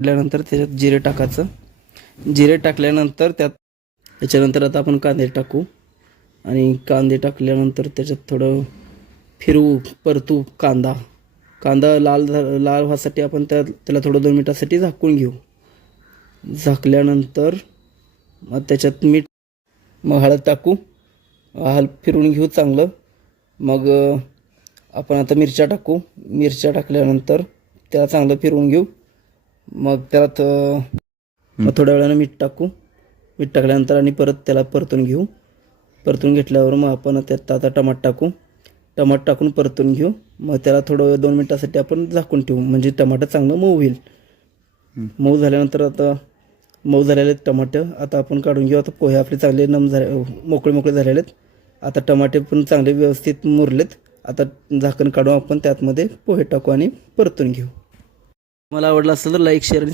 टाकल्यानंतर त्याच्यात जिरे टाकायचं. जिरे टाकल्यानंतर त्याच्यानंतर आता आपण कांदे टाकू आणि कांदे टाकल्यानंतर त्याच्यात थोडं फिरवू परतू. कांदा लाल व्हासाठी आपण त्याला थोडं 2 मिनिटासाठी झाकून घेऊ. झाकल्यानंतर मग त्याच्यात मीठ, मग हळद टाकू. हळद फिरवून घेऊ चांगलं. मग आपण आता मिरच्या टाकू. मिरच्या टाकल्यानंतर त्याला चांगलं फिरवून घेऊ. मग त्यात मग थोड्या वेळानं मीठ टाकू. मीठ टाकल्यानंतर आणि परत त्याला परतून घेऊ. परतून घेतल्यावर मग आपण त्यात आता टमाटर टाकू. टमाटर टाकून परतून घेऊ. मग त्याला थोडं 2 मिनिटासाठी आपण झाकून ठेवू म्हणजे टमाटर चांगलं मऊ होईल. मऊ झाल्यानंतर आता मऊ झालेले टमाटर आता आपण काढून घेऊ. आता पोहे आपले चांगले मोकळे झालेले आहेत. आता टमाटे पण चांगले व्यवस्थित मुरलेत. आता झाकण काढून आपण त्यातमध्ये पोहे टाकू आणि परतून घेऊ. मला आवडलं असेल तर लाईक, शेअर